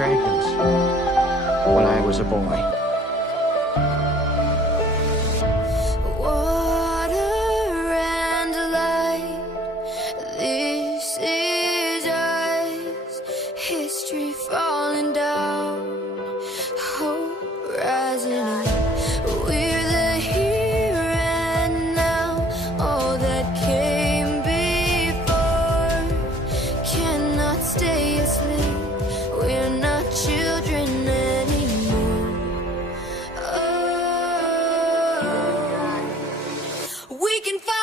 dragons when I was a boy. Water and light, this is us. History falling down, hope rising up. We're the here and now, all that came before cannot stay asleep. We're not children anymore. Oh, we can fight.